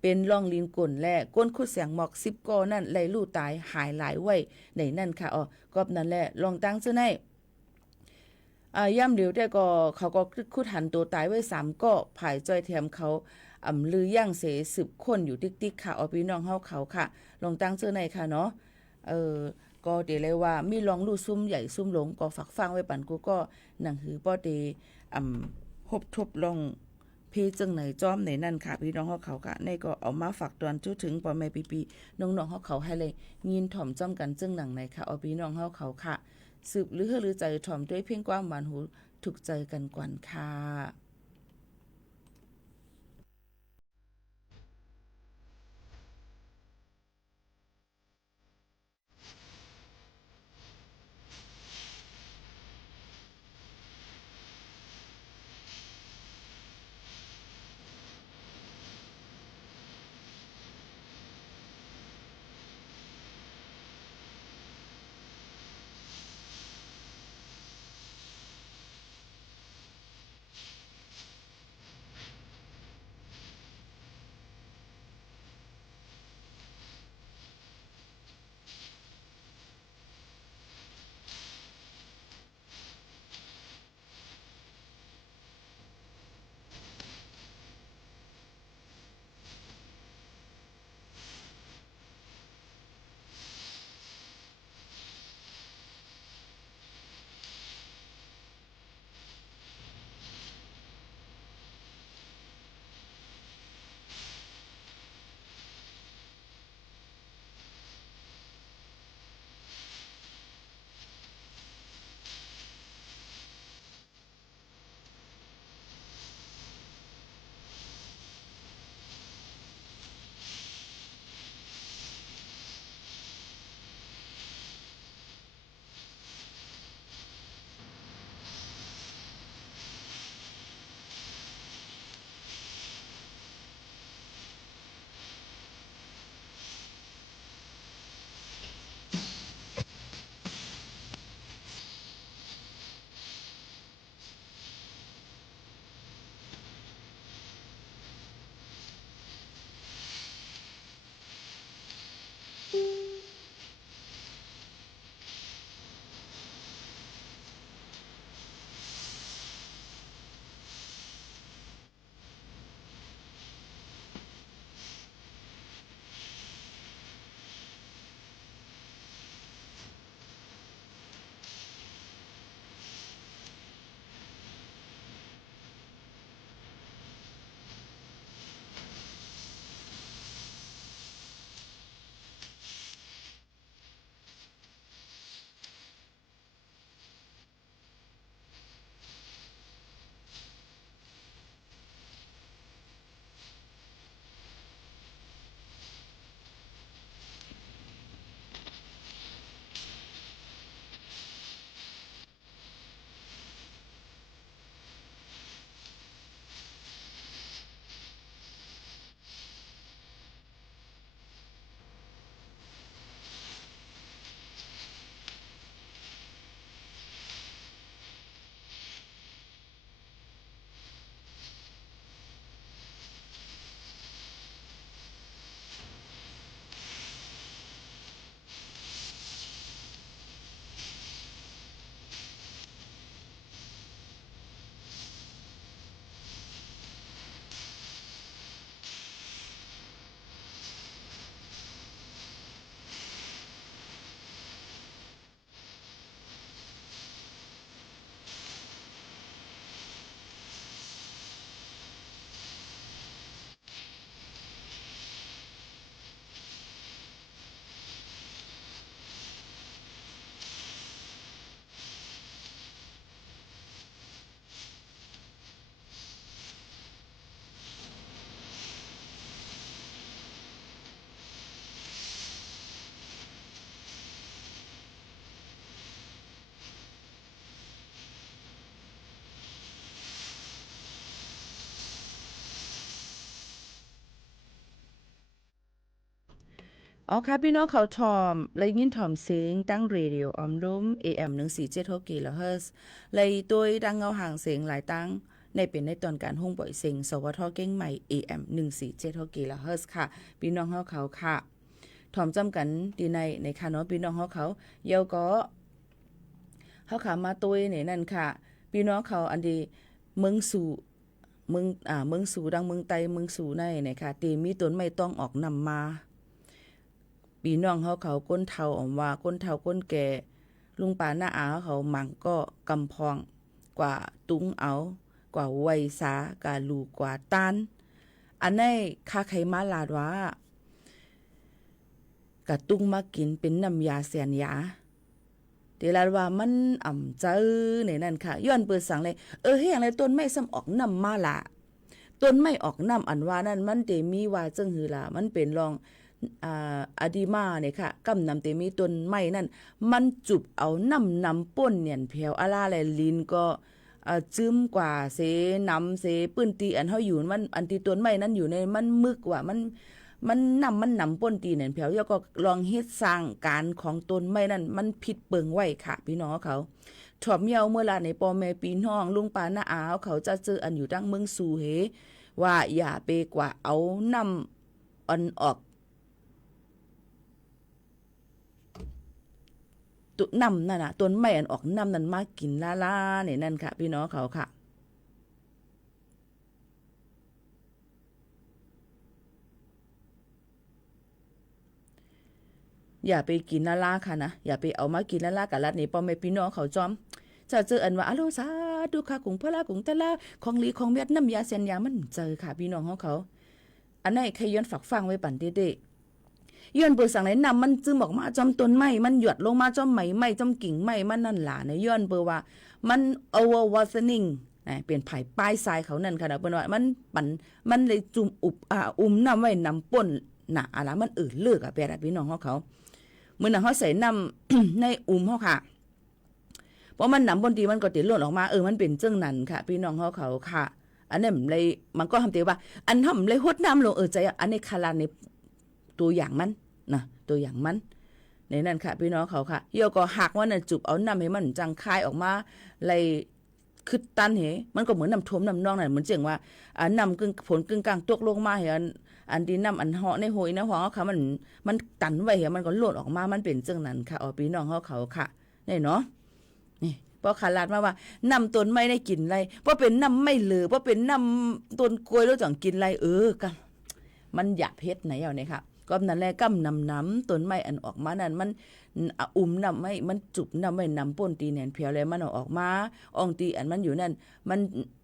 เป็นร่องลินกลและก้นคุดเสียงหมอก10ก่อนั่นไหลลู่ตายหายหลายไว้ในนั่นค่ะก็นั่นแหละลองตั้งเจ้าในย่ำเดียวแต่ก็เขาก็คุดหันตัวตายไว้3ก่อภายจ้อยแถมเขาลือย่างเส10คนอยู่ติ๊กๆค่ะพี่น้องเขาค่ะลองตั้งเจ้าในค่ะเนาะ ก็เดเลยว่ามีลองลู่ซุ่มใหญ่ซุ่มหลงก็ฝักฟังไว้ปันกูก็หนังหือป้อเดหบทบลองพี่จึงไหนจ้อมไหนนั่นค่ะพี่น้องเขาค่ะในก็เอามาฝากตอนจุถึงปอแม่ปีน้องๆเขาให้เลยยินถ่อมจ้อมกันจึงหนังไหนค่ะเอาพี่น้องเขาค่ะสืบหรือใจถ่อมด้วยเพียงความหวานหูถูกใจกันกวนค่ะอ๋อค่ะพี่น้องเขาทอมเลยยินถ่อมเสียงตั้งเรดิโอออมรุม AM 1476กิโลเฮิรตซ์เลยตัวดังเงาห่างเสียงหลายตั้งในเป็นในตอนการห้องปล่อยเสียงสวทเก้งใหม่ AM 1476กิโลเฮิรตซ์ค่ะพี่น้องเขาค่ะถอมจำกันดีในค่ะเนาะพี่น้องเขาเยาก็เขาขามาตัวเนี่ยนั่นค่ะพี่น้องเขาอันดีเมืองสู่เมืองสู่ดังเมืองไตเมืองสู่ในค่ะตีมีต้นไม้ต้องออกนำมา ปีน้องเขาก้นเฒ่าออมว่าก้นเฒ่าก้นแก่ลุงป้าน้าอาเขามังก็กำพองกว่าตุงเอากว่าไวสากาลูกว่าตานอันนี้คาไขมาลาดว่ากะตุ้งมากินเป็นน้ำยาแสนยาเดี๋ยวลาว่ามันอ่ำเจอในนั่นค่ะย้อนเปิดสั่งเลยเฮ้ยอย่างไรต้นไม้ซ้ำออกน้ำมาละต้นไม้ออกน้ำอันว่านั่นมันเตมีว่าจังหือล่ะมันเป็นรองอดีมาเนี่ยค่ะกำนำเตมีต้นไม้นั่นมันจุบเอาน้ำป่นเนี่ยเพียวอาลาแลลินก็จึ้มกว่าเสน้ำเสปื้นตีอันเฮาอยู่มันอันที่ต้นไม้นั้นอยู่ในมันมึกว่ามันนำป่นตีเนี่ยเพียวแล้วก็ลองเฮ็ดสร้างการของต้นไม้นั่นมันผิดเปิงไว้ค่ะพี่น้องเขาถอมเยาเมื่อลาในปอแม่ปีน้องลุงป้าน้าอาเขาจะเจออันอยู่ดังเมืองสู่เหว่าอย่าไปกว่าเอาน้ำอันออกตุน้ำนั่นน่ะต้นไม้อันออกน้ำนั่นมากินล่าๆเนี่ยนั่นค่ะพี่น้องเขาค่ะอย่าไปกินล่าๆค่ะนะอย่าไปเอามากินล่าๆกับรัดนี่ปอแม่พี่น้องเขาจอมจะเจออันว่าอโลซาดูค่ะกุงพะลากุงตะลาของลีของเวียดนามยาเซียนยามันเจอค่ะพี่น้องเขาอันนั้นใครย้อนฝักฟังไว้ปั่นเด็กย้อนเปิดสั่งไหนนำมันจึงออกมาจอมต้นไม้มันหยดลงมาจอมไม้จอมกิ่งไม้มันนั่นล่ะในย้อนเปิดว่ามันoverwatering เปลี่ยนไผ่ป้ายทรายเขานั่นค่ะนะเปิ้นว่ามันปั่นมันเลยจุ่มน้ำไว้น้ำป่นหนาอะไรมันเลือกอะแปดพี่น้องเขาเมื่อนั้นเขาใส่น้ำ ในเขาค่ะเพราะมันน้ำบนทีมันก็ติดหล่นออกมามันเป็นเจ้งนั้นค่ะพี่น้องเขาค่ะอันนี้มันก็ทำเตียว่าอันทำเลยหดน้ำลงใจอันนี้คาราในตัวอย่างมันนะตัวอย่างมันในนั้นค่ะพี่น้องเขาค่ะเยอะก็หักว่าน่ะจุบเอาน้ำให้มันจังคายออกมาเลยคือตันเหมันก็เหมือนน้ำท่วมน้ำนองนั่นเหมือนเจียงว่าน้ำกึ่งผลกึ่งกลางตกลงมาเห็นอันที่น้ำอันเหาะในหอยนะหัวเขาค่ะมันตันไว้เห็นมันก็หล่นออกมามันเป็นเจ้งนั้นค่ะพี่น้องเขาค่ะนี่เนาะนี่พอขาลาดมาว่าน้ำต้นไม่ได้กินไรเพราะเป็นน้ำไม่เหลือเพราะเป็นน้ำต้นกล้วยแล้วจังกินไรกันมันหยาบเพชรไหนเอาเนี่ยค่ะก็นั่นแหละกำน้ำต้นไม้อันออกมานั่นมันน้ำไม่มันจุบน้ำไว้น้ำป่นตีแหนนเพียวเลยมันออกมาอองตีอันมันอยู่นั่นมัน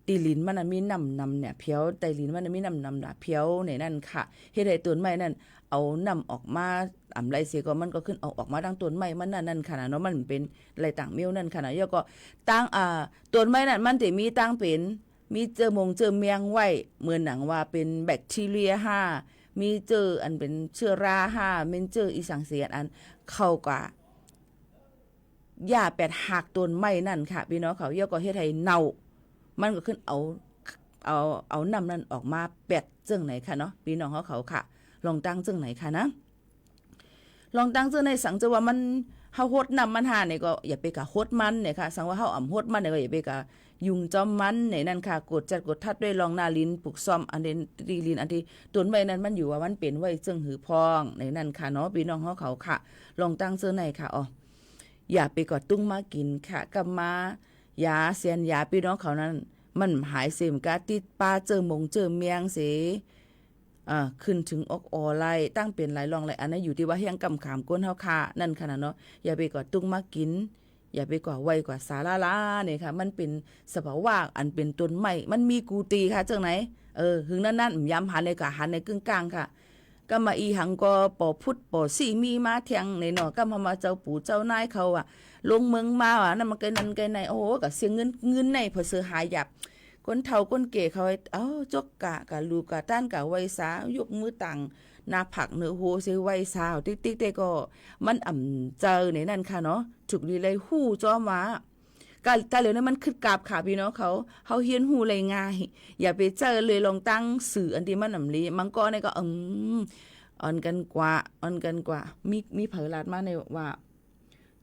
ตีลิ้นมันมีน้ำเนี่ยเพียวไตลิ้นมันมีน้ำเพียวในนั่นค่ะเฮ็ดให้ต้นไม้นั่นเอาน้ำออกมาไรเสียก็มันก็ขึ้นออกมาดังต้นไม้มันนั่นค่ะเนาะมันเป็นอะไรต่างเมี้ยวนั่นค่ะแล้วก็ตั้งต้นไม้นั่นมันจะมีตั้งเป็นมีเจอเมียงไว้เหมือนหนังว่าเป็นแบคทีเรียมีเจออันเป็นเชื้อราเป็นเจออีสังเสียอันเข้ากว่าหญ้าแปดหักต้นไม้นั่นค่ะพี่น้องเขาเยอะก็เฮ็ดให้เน่ามันก็ขึ้นเอาน้ำนั่นออกมาแปดจังไหนค่ะเนาะพี่น้องเขาค่ะลองตั้งจังไหนค่ะนะลองตั้งจังในสังจะว่ามันเฮาโฮดน้ำมันหาเนี่ยก็อย่าไปกะโฮดมันเนี่ยค่ะสังว่าเฮาอ่ำโฮดมันเนี่ยก็อย่าไปกะยุงจอมมันในนั่นค่ะกดทัดด้วยรองนาลินปลูกซ่อมอันเดนตีลินอันที่ต้นไว้นั้นมันอยู่ว่ามันเป็นไว้จึงหือพองในนั่นค่ะเนาะพี่น้องเขาค่ะลองตั้งเสื้อในค่ะอย่าไปกอดตุ้งมากินค่ะกับมายาเสียนยาพี่น้องเขานั้นมันหายเสมกะติดปลาเจอเมียงเสขึ้นถึงอไล่ตั้งเป็นหลายรองหลายอันนั้นอยู่ที่ว่าเฮียงกำขามก้นเฮาค่ะนั่นค่ะเนาะอย่าไปกอดตุ้งมากินอย่าไปกว่าไวกว่าสาลาเนี่ยค่ะมันเป็นสภาวะอันเป็นต้นไม้มันมีกูตีค่ะจังไหนหึงนั่นย้ำหันในกะหันในกึ่งกลางค่ะก็มาอีหังก็ปอพุทธปอสี่มีมาเทียงในเนาะก็มาเจ้าปู่เจ้านายเขาลงเมืองมานั่นมันไกนั่นไกในโอ้โหก็เสียเงินในเพื่อซื้อหายหยับคนเฒ่าคนเก๋เขาจกกะลูกะต้านกะไวสายกมือตังหน้าผักเนื้อโหเสไวสาวติ๊กๆก็มันเจอในนั่นค่ะเนาะถูกดีเลยหู้จอมกะเหลียวนั้นมันขึ้นกราบค่ะพี่น้องเขาเฮียนหูเลยง่ายอย่าไปเจอเลยลองตั้งสื่ออันที่มันลีมังกรนี่ก็อ่อนกันกว่ามีเผยลาดมาในว่า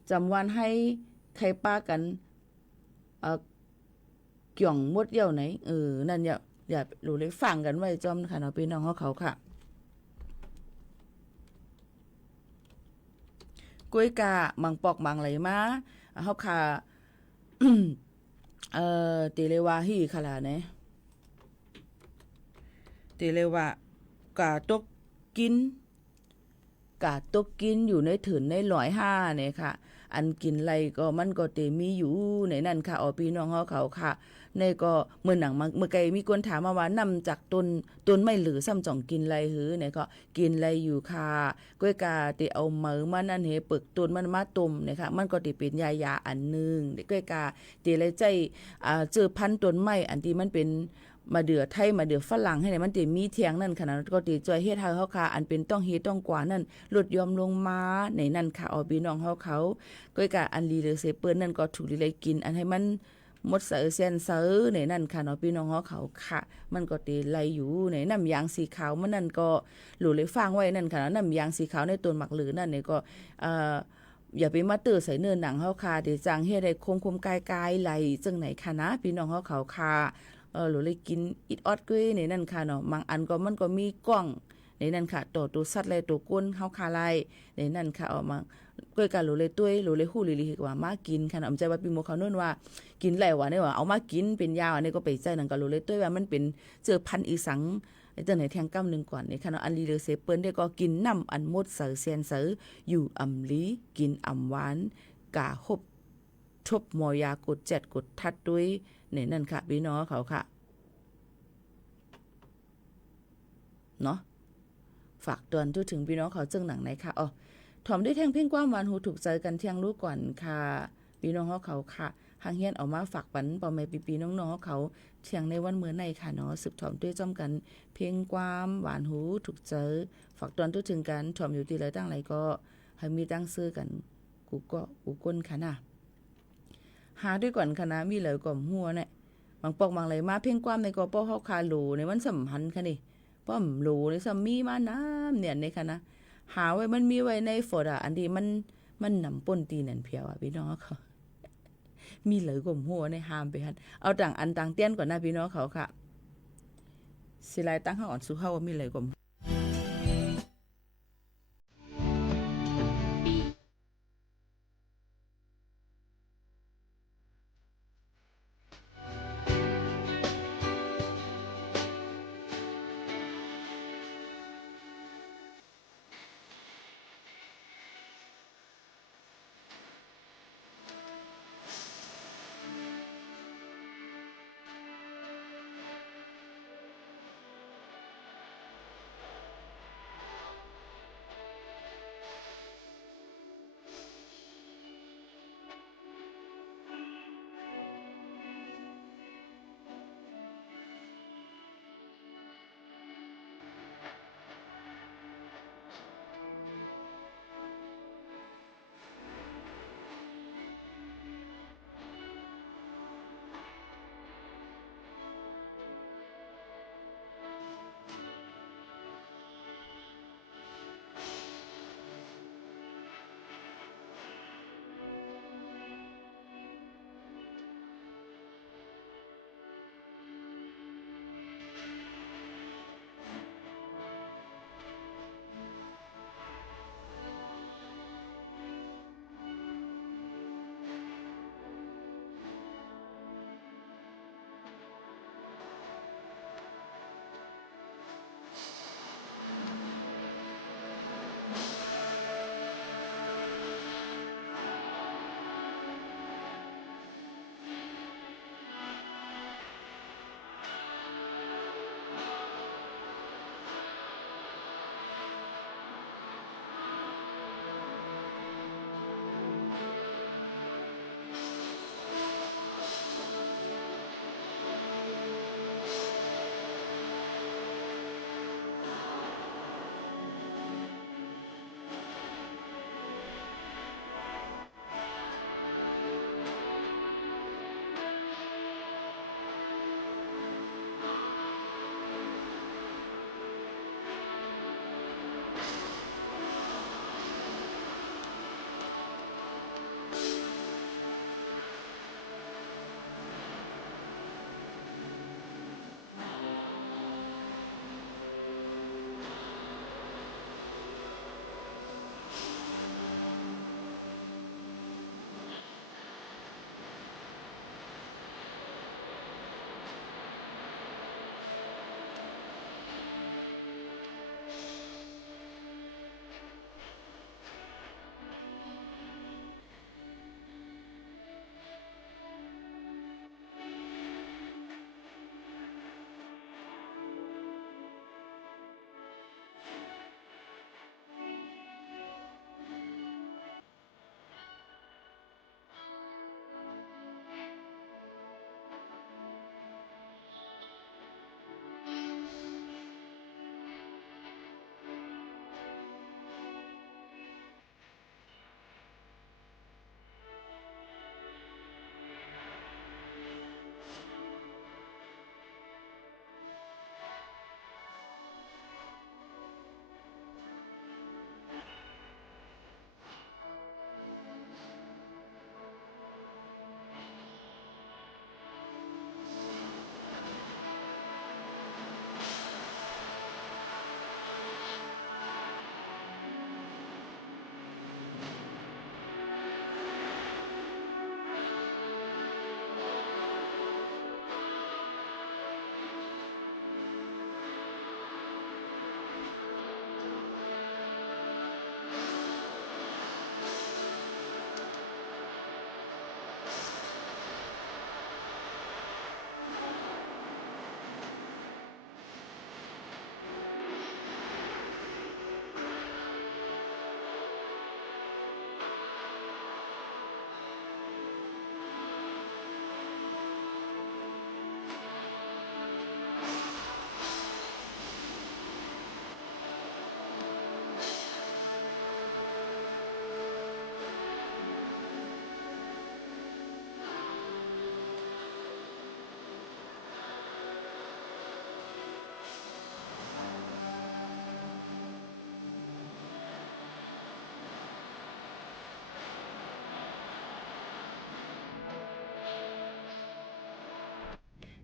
จำวันให้ใครป้ากันเกี่ยงมดเยี่ยวไหนนั่นอย่ารู้เลยฟังกันไว้จอมค่ะเนาะพี่น้องเขาค่ะกล้วยกามังปอกมังไหลมาเฮาค่ะตีเลว่าฮีค่ะล่ะเนี่ยตีเลว่ากาตกกิน กาตกกินอยู่ในถืนใน105เนี่ยค่ะอันกินไรก็มันก็เตมีอยู่ในนั่นค่ะพี่น้องเฮาเขาค่ะในก็เมื่อหนังเมื่อไกลมีคนถามมาว่านำจากต้นไม่หรือซ้ำจ่องกินไรหือเนี่ยก็กินไรอยู่ค่ะก้อยกาติเอาเหมือมันนั่นเหปึกต้นมันมาต้มเนี่ยค่ะมันก็ติเป็นยาอันนึงก้อยกาติเลยใจเจอพันธุ์ต้นไม้อันที่มันเป็นมาเดือไทยมาเดือฝรั่งให้เนี่ยมันติมีเทียงนั่นขนาดก็ติจอยเฮ็ดให้เฮาค่ะอันเป็นต้องเฮ็ดต้องกว่านั่นลดยอมลงมาในนั่นค่ะพี่น้องเฮาเขาก้อยกาอันลีหรือเซเปิ้นนั่นก็ถูกลีเลยกินอันให้มันมดเสือเส้นเสือในนั่นค่ะพี่น้องเฮาเขาค่ะมันก็ติไหลอยู่ในน้ำยางสีขาวมันนั่นก็หลูเลยฟังไว้นั่นค่ะน้ำยางสีขาวในต้นหมักหรือนั่นเนี่ยก็อย่าไปมาตื้อใส่เนื้อหนังเฮาค่ะเดี๋ยวจางเฮ็ดให้คมๆกายๆไหลจังไหนค่ะนะพี่น้องเฮาเขาค่ะหรือเลยกินอิดออดกุ้ยในนั่นค่ะบางอันก็มันก็มีกล้องในนั่นค่ะตัวสัตว์และตัวก้นเฮาคาไลในนั่นค่ะออกมาก้อยกันหรือเลยตุ้ยหรือเลยฮู้ลิๆว่ามากินค่ะอำใจว่าพี่โมเขาโน่นว่ากินแล้วว่าเนี่ยว่าเอามากินเป็นยาอันนี้ก็ไปใจนั่นก็หรือเลยตุ้ยว่ามันเป็นเจอพันธุ์อีสังจังไหนแทงกำนึงก่อนนี่ค่ะอันลีเลเซเปิ้นได้ก็กินน้ำอันหมดเสือเซียนเสืออยู่อำลีกินอำหวานกาฮบทบมอยากด7กดทัดด้วยในนั่นค่ะพี่น้องเขาค่ะเนาะฝากเตือนถึงพี่น้องเขาจึงหนังไหนค่ะถ่อมด้วยแท่งเพ่งความหวานหูถูกใจกันเที่ยงรู้ก่อนค่ะพี่น้องเขาค่ะหางเฮียนออกมาฝากปันปอแม่ปีน้องๆเขาเที่ยงในวันเมื่อในค่ะเนาะสืบถ่อมด้วยจ้อมกันเพ่งความหวานหูถูกใจฝากเตือนถึงกันถ่อมอยู่ที่ไรตั้งไรก็ให้มีตั้งซื้อกันกูก้นค่ะนะหาด้วยก่อนค่ะนะมีเลยก่อมหัวเนี่ยบางปอกบางไหลมาเพ่งความในก็ป้อเขาคาโหลในวันสัมพันธ์ค่ะนี่ป้อมโหลในซัมมีมาน้ำเนี่ยในค่ะนะหาไว้มันมีไว้ในฝดอันที่มันนำป่นตีนั่นเพียวพี่น้องเขามีเหลือกลมหัวในหามไปฮันเอาต่างอันต่างเตี้ยนก่อนนะพี่น้องเขาค่ะสิไลตั้งข้าอ่อนสู้เข้าว่ามีเหลือกลม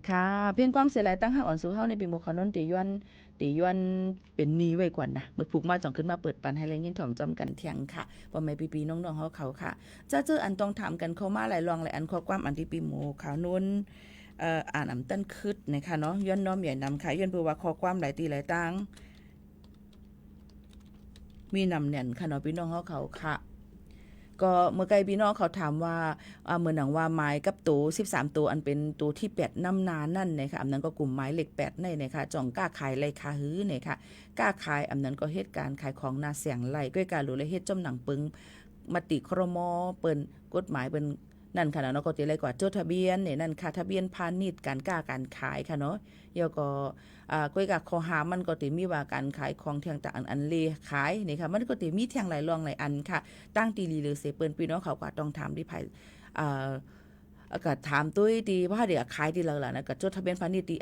ค่ะเพียงความเสียหลายตั้งหักอ่อนสู่เฮาในปีหมู่ขอนนตีย้อนเป็นนี้ไว้ก่อนนะเมื่อผูกมาจ่องขึ้นมาเปิดปันให้แรงยินถ่อมจอมกันเที่ยงค่ะบ่แม่ปีๆน้องๆเฮาเขาค่ะจะเจออันต้องถามกันเข้ามาหลายรองหลายอันข้อความอันที่ปีหมู่ขาวนุ่นอ่านอำตั้นคึดนะคะเนาะย้อนน้อมใหญ่นำค่ะย้อนเพื่อว่าข้อความหลายตีหลายตั้งมีนำแน่นค่ะเนาะพี่น้องเฮาเขาค่ะก็เมื่อไกลพี่น้องเขาถามว่าเมื่อหนังว่าไม้กับตัว13ตัวอันเป็นตัวที่8นำนานั่นนะคะอำนั้นก็กลุ่มไม้เหล็ก8ในนะคะจ่องกล้าขายไรคาหื้อนะคะกล้าขายอำนั้นก็เหตุการณ์ขายของนาเสียงไหลก้อยการหรือเฮ็ดจมหนังปึงมติครมเปิ้นกฎหมายเป็นนั่นค่ะเนาะก็จะไรกว่าจดทะเบียนเนี่ยนั่นค่ะทะเบียนพาณิชย์การกล้าการขายค่ะเนาะแล้วก็ก้อยกับข้อหามันก็ติมีว่าการขายของเที่ยงต่างอันเลขายนี่ค่ะมันก็ติมีเที่ยงหลายรองหลายอันค่ะตั้งตีลีหรือเสเปิ้นพี่น้องเขาก็ต้องถามที่ไผก็ถามตุ้ยตีว่าเดี๋ยวขายที่เราล่ะนะก็จดทะเบียนพาณิชย์ตี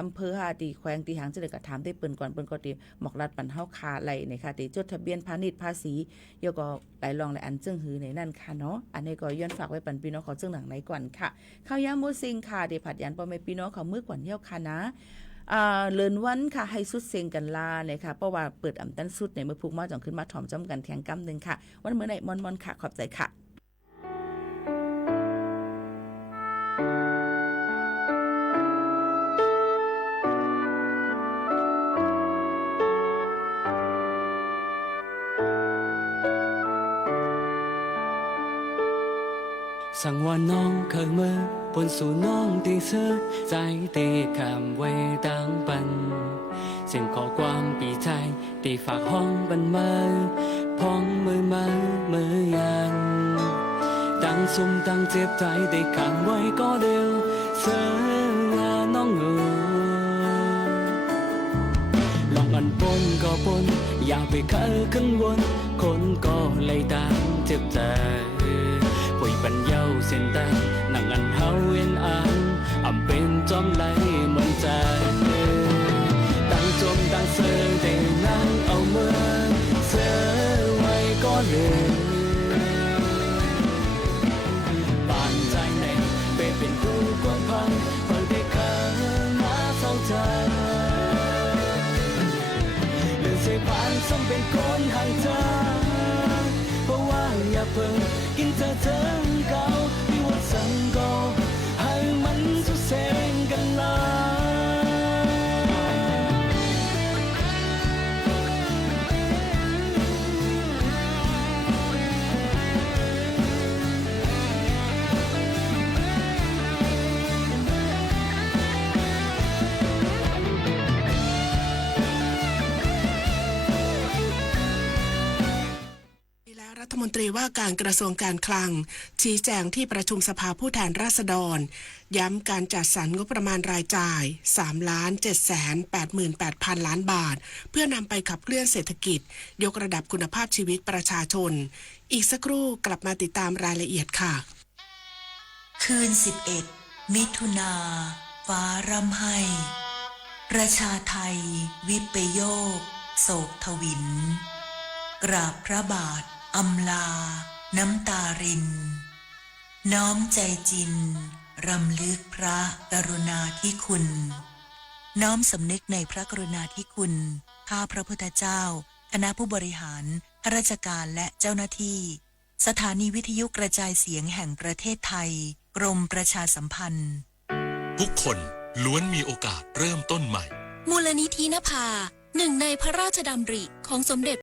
อำเภอตีแขวงตีหางจังได๋ก็ถามได้เปิ้นก่อนเปิ้นก็ติหมอกรัดปันเฮาคาไหลนี่ค่ะตีจดทะเบียนพาณิชย์ภาษีเดี๋ยวก็หลายรองหลายอันจึงหือในนั่นค่ะเนาะอันนี้ก็ย้อนฝากไว้ปันพี่น้องเขาจึงหนังไหนก่อนค่ะข้าวยามโมซิงค่ะเดี๋ยวผัดยันพ่อแม่พี่น้องเขามื้อก่อนเที่ยวค่ะนะเลินวันค่ะให้สุดเซ็งกันลาเนี่ยค่ะเพราะว่าเปิดอ่ำตั้นสุดในเมื่อพุกมาจ่องขึ้นมาถ่อมจ้ำกันแทงกำนึงค่ะวันมื้อไหนมอนๆค่ะขอบใจค่ะสั่งว่าน้องเคยเมื่อบนสู่น้องตีเสื้อใจตีคำไว้ดังปันเสียงขอความปีใจตีฝากห้องบันมือพองมือยันตั้งซุ่มตั้งเจ็บใจได้คำไว้ก็เดียวเสื้อน้องลองอันปนก็ปนอย่าไปเคยขึ้นวนคนก็เลยตามเจ็บใจป่วยปัญญาเส้นใต้นั่งอันเฮาเวียนอ่านอำเป็นจอมไหลเหมือนใจตั้งจมตั้งเสือได้นั่งเอาเมื่อเสือไว้ก็เลยปานใจในเป็นผู้กว้างพังเปิดได้ข้ามาเศร้าใจเลื่อนเสียผ่านซ้ำเป็นคนห่างเธอเพราะว่าอย่าเพิ่งกินเธอเก่ามีวันสั่งก็ให้มันสุดเส้นกันลารัฐมนตรีว่าการกระทรวงการคลังชี้แจงที่ประชุมสภาผู้แทนราษฎรย้ำการจัดสรรงบประมาณรายจ่าย 3,788,000 ล้านบาทเพื่อนำไปขับเคลื่อนเศรษฐกิจยกระดับคุณภาพชีวิตประชาชนอีกสักครู่กลับมาติดตามรายละเอียดค่ะคืน11 มิถุนาฟ้าร่ำไห้ประชาไทยวิปโยคโศกทวินกราบพระบาทอำลาน้ำตารินน้อมใจจินรำลึกพระกรุณาธิคุณน้อมสำนึกในพระกรุณาธิคุณข้าพระพุทธเจ้าคณะผู้บริหารข้าราชการและเจ้าหน้าที่สถานีวิทยุกระจายเสียงแห่งประเทศไทยกรมประชาสัมพันธ์ทุกคนล้วนมีโอกาสเริ่มต้นใหม่มูลนิธินภาหนึ่งในพระราชดำริของสมเด็จ